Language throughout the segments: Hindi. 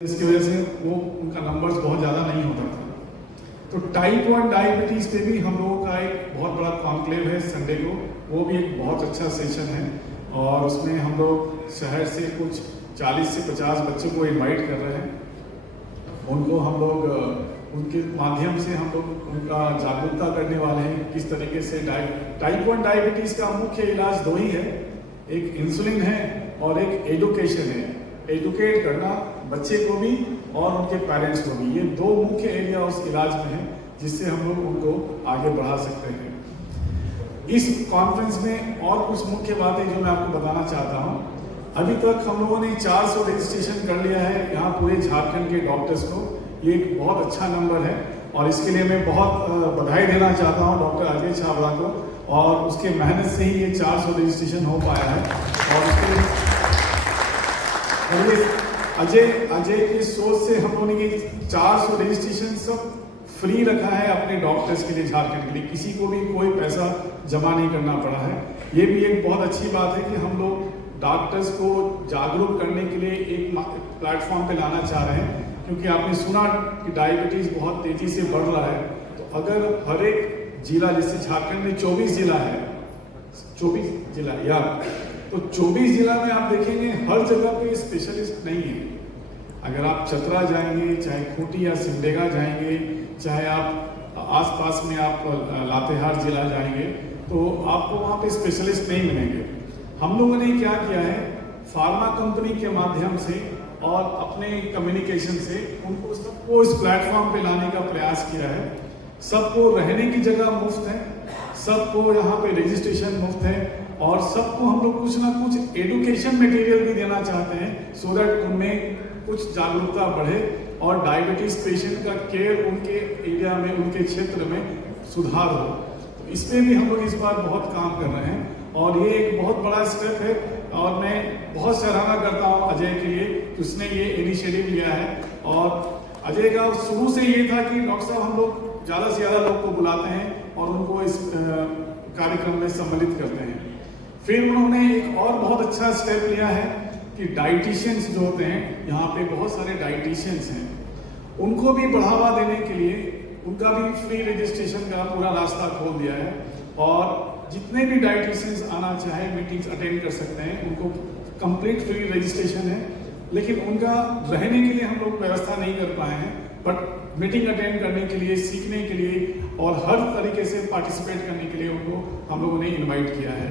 इसकी वजह से वो उनका नंबर्स बहुत ज़्यादा नहीं होता था। तो टाइप 1 डायबिटीज़ पे भी हम लोगों का एक बहुत बड़ा कॉन्क्लेव है संडे को, वो भी एक बहुत अच्छा सेशन है और उसमें हम लोग शहर से कुछ 40 से 50 बच्चों को इनवाइट कर रहे हैं। उनको हम लोग उनके माध्यम से हम लोग उनका जागरूकता करने वाले हैं किस तरीके से टाइप 1 डायबिटीज़ का मुख्य इलाज दो ही है, एक इंसुलिन है और एक एजुकेशन है। एजुकेट करना बच्चे को भी और उनके पेरेंट्स को भी, ये दो मुख्य एरिया उस इलाज में है जिससे हम लोग उनको आगे बढ़ा सकते हैं। इस कॉन्फ्रेंस में और कुछ मुख्य बातें जो मैं आपको बताना चाहता हूँ। अभी तक हम लोगों ने 400 रजिस्ट्रेशन कर लिया है यहाँ पूरे झारखंड के डॉक्टर्स को। ये एक बहुत अच्छा नंबर है और इसके लिए मैं बहुत बधाई देना चाहता हूँ डॉक्टर अजय छाबड़ा को, और उसके मेहनत से ही ये 400 रजिस्ट्रेशन हो पाया है। और उसके अजय के सोच से हम लोगों ने ये 400 रजिस्ट्रेशन सब फ्री रखा है अपने डॉक्टर्स के लिए, झारखंड के लिए। किसी को भी कोई पैसा जमा नहीं करना पड़ा है। ये भी एक बहुत अच्छी बात है कि हम लोग डॉक्टर्स को जागरूक करने के लिए एक प्लेटफॉर्म पे लाना चाह रहे हैं, क्योंकि आपने सुना कि डायबिटीज़ बहुत तेज़ी से बढ़ रहा है। तो अगर हर एक जिला, जैसे झारखंड में 24 जिला है, 24 जिला या तो 24 जिला में आप देखेंगे हर जगह पे स्पेशलिस्ट नहीं है। अगर आप चतरा जाएंगे, चाहे खूंटी या सिमडेगा जाएंगे, चाहे आप आसपास में आप लातेहार जिला जाएंगे, तो आपको वहाँ पे स्पेशलिस्ट नहीं मिलेंगे। हम लोगों ने क्या किया है, फार्मा कंपनी के माध्यम से और अपने कम्युनिकेशन से उनको सबको इस प्लेटफॉर्म पे लाने का प्रयास किया है। सबको रहने की जगह मुफ्त है, सबको यहाँ पे रजिस्ट्रेशन मुफ्त है और सबको हम लोग कुछ ना कुछ एजुकेशन मटेरियल भी देना चाहते हैं, सो दैट उनमें कुछ जागरूकता बढ़े और डायबिटीज पेशेंट का केयर उनके एरिया में, उनके क्षेत्र में सुधार हो। तो इस पे भी हम लोग इस बार बहुत काम कर रहे हैं और ये एक बहुत बड़ा स्टेप है और मैं बहुत सराहना करता हूँ अजय के लिए कि उसने ये इनिशिएटिव लिया है। और अजय का शुरू से ये था कि डॉक्टर साहब हम लोग ज़्यादा से ज़्यादा लोग को बुलाते हैं और उनको इस कार्यक्रम में सम्मिलित करते हैं। फिर उन्होंने एक और बहुत अच्छा स्टेप लिया है कि डाइटिशियंस जो होते हैं, यहाँ पे बहुत सारे डाइटिशियंस हैं, उनको भी बढ़ावा देने के लिए उनका भी फ्री रजिस्ट्रेशन का पूरा रास्ता खोल दिया है। और जितने भी डाइटिशियंस आना चाहे मीटिंग्स अटेंड कर सकते हैं, उनको कंप्लीट फ्री रजिस्ट्रेशन है। लेकिन उनका रहने के लिए हम लोग व्यवस्था नहीं कर पाए हैं, बट मीटिंग अटेंड करने के लिए, सीखने के लिए और हर तरीके से पार्टिसिपेट करने के लिए उनको हम लोगों ने इन्वाइट किया है।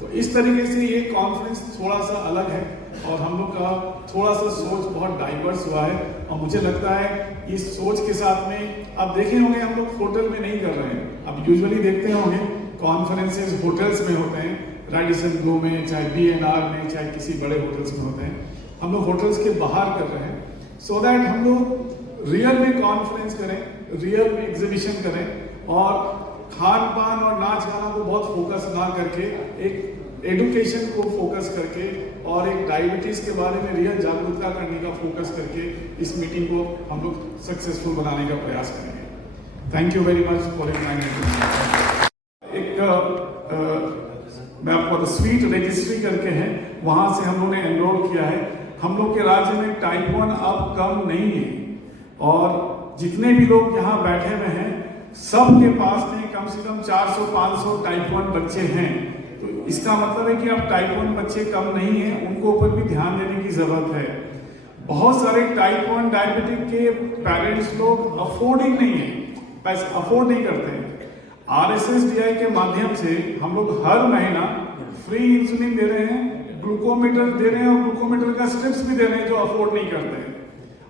तो इस तरीके से ये कॉन्फ्रेंस थोड़ा सा अलग है और हम लोग का थोड़ा सा सोच बहुत डाइवर्स हुआ है। और मुझे लगता है इस सोच के साथ में आप देखे होंगे हम लोग होटल में नहीं कर रहे हैं। अब यूजुअली देखते होंगे कॉन्फ्रेंसेस होटल्स में होते हैं, रेडिसन ब्लू में, चाहे BNR में, चाहे किसी बड़े होटल्स में होते हैं। हम लोग होटल्स के बाहर कर रहे हैं सो दैट हम लोग रियल में कॉन्फ्रेंस करें, रियल में एग्जीबिशन करें और खान पान और नाच गाना को बहुत फोकस ना करके एक एजुकेशन को फोकस करके और एक डायबिटीज के बारे में रियल जागरूकता करने का फोकस करके इस मीटिंग को हम लोग सक्सेसफुल बनाने का प्रयास करेंगे। Thank you very much for your time. मैं आपको स्वीट रजिस्ट्री करके है, वहाँ से हम लोगों ने एनरोल किया है। हम लोग के राज्य में टाइप 1 अब कम नहीं है और जितने भी लोग यहाँ बैठे हुए हैं सबके पास में कम से कम 400-500 टाइप 1 बच्चे हैं। तो इसका मतलब है कि अब टाइप 1 बच्चे कम नहीं हैं, उनको ऊपर भी ध्यान देने की जरूरत है। बहुत सारे टाइप 1 डायबिटिक के पेरेंट्स लोग अफोर्डिंग नहीं है, पैसे अफोर्ड नहीं करते हैं। RSSDI के माध्यम से हम लोग हर महीना फ्री इंसुलिन दे रहे हैं, ग्लूकोमीटर दे रहे हैं और ग्लूकोमीटर का स्ट्रिप्स भी दे रहे हैं जो अफोर्ड नहीं करते हैं।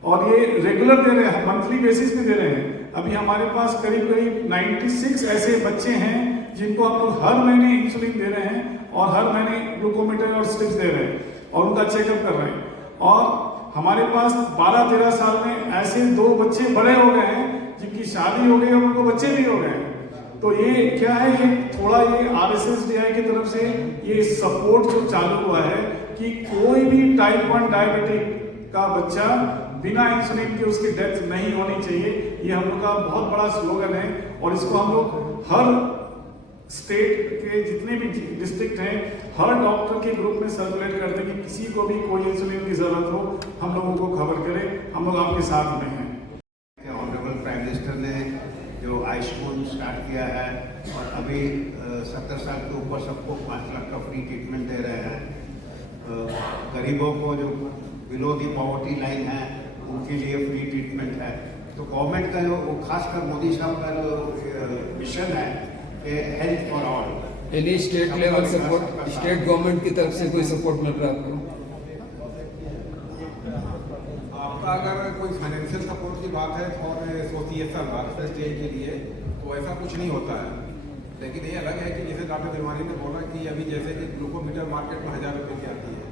और ये रेगुलर दे रहे हैं, मंथली बेसिस पे दे रहे हैं। अभी हमारे पास करीब 96 ऐसे बच्चे हैं जिनको हम लोग हर महीने इंसुलिन दे रहे हैं और हर महीने ग्लूकोमीटर और स्ट्रिप्स दे रहे हैं और उनका चेकअप कर रहे हैं। और हमारे पास 12-13 साल में ऐसे 2 बच्चे बड़े हो गए हैं जिनकी शादी हो गई और उनको बच्चे भी हो गए हैं। तो ये क्या है, ये थोड़ा ये RSSDI की तरफ से ये सपोर्ट जो चालू हुआ है कि कोई भी टाइप 1 डायबिटिक का बच्चा बिना इंसुलिन के उसकी डेथ नहीं होनी चाहिए। ये हम लोग का बहुत बड़ा स्लोगन है और इसको हम लोग हर स्टेट के जितने भी डिस्ट्रिक्ट हैं, हर डॉक्टर के ग्रुप में सर्कुलेट करते हैं कि किसी को भी कोई इंसुलिन की जरूरत हो हम लोगों को खबर करें। लोग आपके साथ में हैं। ऑनरेबल प्राइम मिनिस्टर ने जो आयुष्मान स्टार्ट किया है और अभी 70 साल के ऊपर सबको 5 लाख का फ्री ट्रीटमेंट दे रहे हैं। गरीबों को जो बिलो दी पॉवर्टी लाइन है उनके लिए फ्री ट्रीटमेंट है। तो गवर्नमेंट का जो खासकर मोदी साहब का जो मिशन है कि health for all. Any state level support, state government की तरफ से कोई सपोर्ट मिल रहा है आपको? आपका अगर कोई फाइनेंशियल सपोर्ट की बात है फॉर एसोसिएशन भारत स्टेट के लिए तो ऐसा कुछ नहीं होता है। लेकिन ये अलग है कि जैसे डॉक्टर तिवारी ने बोला कि अभी जैसे कि ग्लूकोमीटर मार्केट में 1000 रुपये की आती है,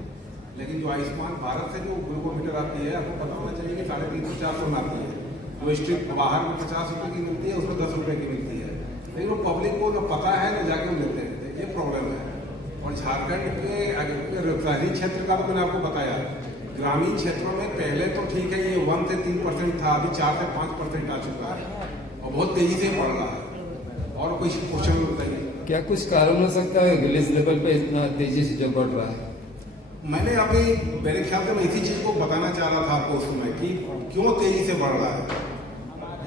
लेकिन जो आयुष्मान भारत से जो ग्लूकोमीटर आती है आपको पता होना चाहिए कि 350-400 में आती है। जो स्ट्रिप बाहर में 50 रुपये की मिलती है उसमें 10 रुपये की मिलती है। लेकिन वो पब्लिक को जो पता है ना जाके वो लेते हैं, ये प्रॉब्लम है। और झारखंड के शहरी क्षेत्र का तो मैंने आपको बताया, ग्रामीण क्षेत्रों में पहले तो ठीक है ये 1 से 3% था, अभी 4 से 5% आ चुका है और बहुत तेजी से बढ़ रहा है। और कोई क्वेश्चन बताइए, क्या कुछ कारण हो सकता है विलेज लेवल पे इतना तेजी से जो बढ़ रहा है? मैंने अभी मेरे ख्याल से मैं इसी चीज को बताना चाह रहा था आपको उसमें कि क्यों तेजी से बढ़ रहा है।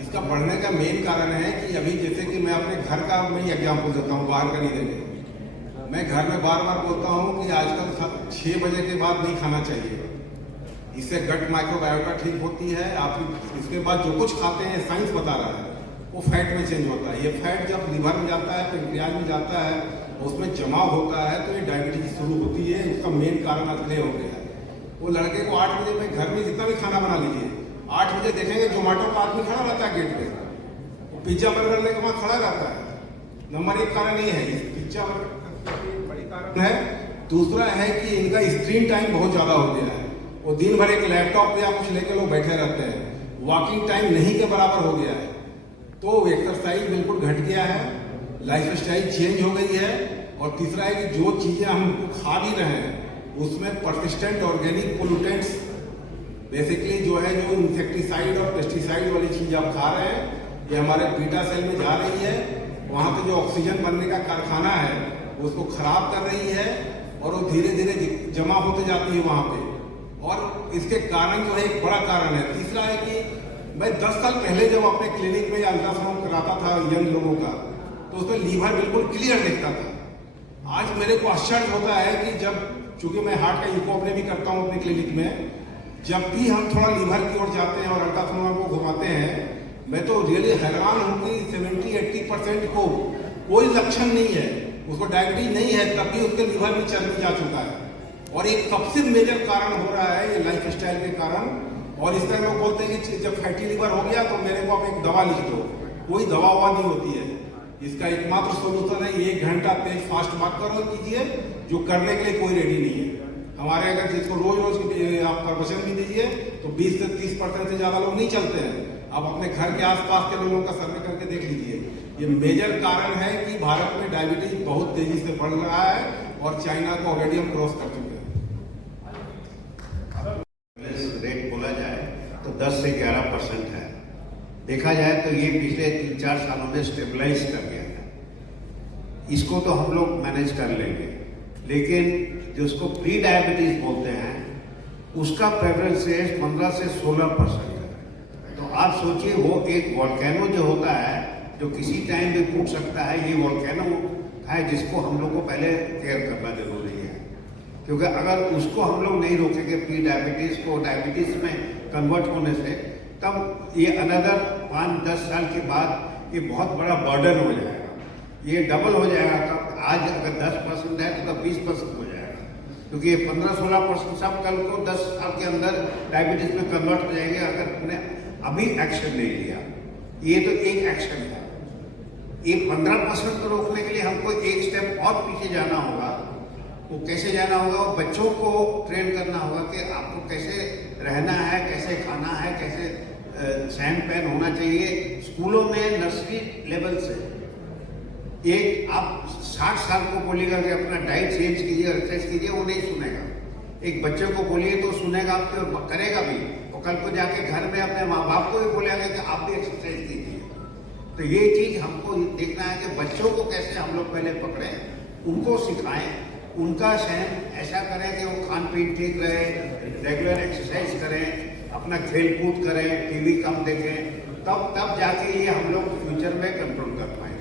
इसका बढ़ने का मेन कारण है कि अभी जैसे कि मैं अपने घर का मैं एग्जाम्पल देता हूँ, बाहर का नहीं देंगे। मैं घर में बार बार बोलता हूँ कि आजकल 6 बजे के बाद नहीं खाना चाहिए, इससे गट माइक्रोबायोटा ठीक होती है। आप इसके बाद जो कुछ खाते हैं साइंस बता रहा है वो फैट में चेंज होता है। ये फैट जब लिवर में जाता है, पेनक्रियाज में जाता है, उसमें जमा होता है तो ये डायबिटीज शुरू होती है। उसका मेन कारण आज क्लियर हो गया है। वो लड़के को 8 बजे में घर में जितना भी खाना बना लीजिए, 8 बजे देखेंगे जोमेटो का आदमी खड़ा रहता है गेट पे, वो पिज्जा बर्गर लेके वहां खड़ा रहता है। नंबर 1 कारण ये है, पिज्जा बर्गर बड़ी कारण है। दूसरा है कि इनका स्क्रीन टाइम बहुत ज्यादा हो गया है। वो दिन भर एक लैपटॉप या कुछ लेके लोग बैठे रहते हैं, वॉकिंग टाइम नहीं के बराबर हो गया है। तो एक्सरसाइज बिल्कुल घट गया है, लाइफ स्टाइल चेंज हो गई है। और तीसरा है कि जो चीजें हम खा भी रहे हैं उसमें परसिस्टेंट ऑर्गेनिक पोल्यूटेंट्स, बेसिकली जो है जो इंसेक्टिसाइड और पेस्टिसाइड वाली चीज आप खा रहे हैं, ये हमारे बीटा सेल में जा रही है। वहां पे जो ऑक्सीजन बनने का कारखाना है उसको खराब कर रही है और वो धीरे धीरे जमा होते जाती है वहां पे। और इसके कारण जो है एक बड़ा कारण है। तीसरा है कि मैं 10 साल पहले जब अपने क्लिनिक में अल्ट्रासाउंड कराता था यंग लोगों का, तो उसमें लीवर बिल्कुल क्लियर दिखता था। आज मेरे को आश्चर्य होता है कि जब, चूंकि मैं हार्ट का इको अपने भी करता हूँ अपने क्लिनिक में, जब भी हम थोड़ा लीवर की ओर जाते हैं और अल्ट्रासाउंड को घुमाते हैं, मैं तो रियली हैरान हूँ कि 70-80% को कोई लक्षण नहीं है, उसको डायबिटीज नहीं है, तब भी उसके लीवर में चर्बी जा चुका है। और एक सबसे मेजर कारण हो रहा है ये लाइफ स्टाइल के कारण। और इस तरह लोग बोलते हैं कि जब फैटी लीवर हो गया तो मेरे को आप एक दवा लिख दो, कोई दवा ववा नहीं होती है। इसका एकमात्र सोल्यूशन है 1 घंटा तेज फास्ट बात करो कीजिए, जो करने के लिए कोई रेडी नहीं है। हमारे अगर जिसको रोज रोज आप प्रवचन भी दीजिए तो 20 से 30% से ज्यादा लोग नहीं चलते हैं। आप अपने घर के आसपास के लोगों का सर्वे करके देख लीजिए। ये मेजर कारण है कि भारत में डायबिटीज बहुत तेजी से बढ़ रहा है और चाइना को ऑलरेडी हम क्रॉस कर चुके हैं। रेट बोला जाए तो 10 से 11% है। देखा जाए तो ये पिछले 3-4 सालों में स्टेबलाइज कर गया है। इसको तो हम लोग मैनेज कर लेंगे, लेकिन जिसको प्री डायबिटीज बोलते हैं उसका प्रेवलेंस रेट 15 से 16% है। तो आप सोचिए वो एक वोल्केनो जो होता है जो किसी टाइम भी फूट सकता है, ये वोल्केनो है जिसको हम लोग को पहले केयर करना जरूरी है। क्योंकि अगर उसको हम लोग नहीं रोकेंगे प्री डायबिटीज को डायबिटीज में कन्वर्ट होने से, तब ये अनदर 5-10 साल के बाद ये बहुत बड़ा बर्डन हो जाएगा, ये डबल हो जाएगा। तब आज अगर 10% है तो तब 20% हो जाएगा, क्योंकि ये 15-16% सब कल को 10 साल के अंदर डायबिटीज में कन्वर्ट हो जाएंगे अगर हमने अभी एक्शन नहीं लिया। ये तो एक एक्शन था। ये 15% को रोकने के लिए हमको एक स्टेप और पीछे जाना होगा। वो कैसे जाना होगा? वो बच्चों को ट्रेन करना होगा कि आपको कैसे रहना है, कैसे खाना है, कैसे सहन पैन होना चाहिए। स्कूलों में नर्सरी लेवल से एक आप 60 साल को बोलेगा कि अपना डाइट चेंज कीजिए, एक्सरसाइज कीजिए, वो नहीं सुनेगा। एक बच्चे को बोलिए तो सुनेगा आपके और करेगा भी, और कल को जाके घर में अपने माँ बाप को भी बोलेगा कि आप भी एक्सरसाइज कीजिए। तो ये चीज हमको देखना है कि बच्चों को कैसे हम लोग पहले पकड़ें, उनको सिखाएं, उनका सहन ऐसा करें कि वो खान पीन ठीक रहे, रेगुलर एक्सरसाइज करें, अपना खेल कूद करें, टीवी कम देखें, तब जाके ये हम लोग फ्यूचर में कंट्रोल कर पाएंगे।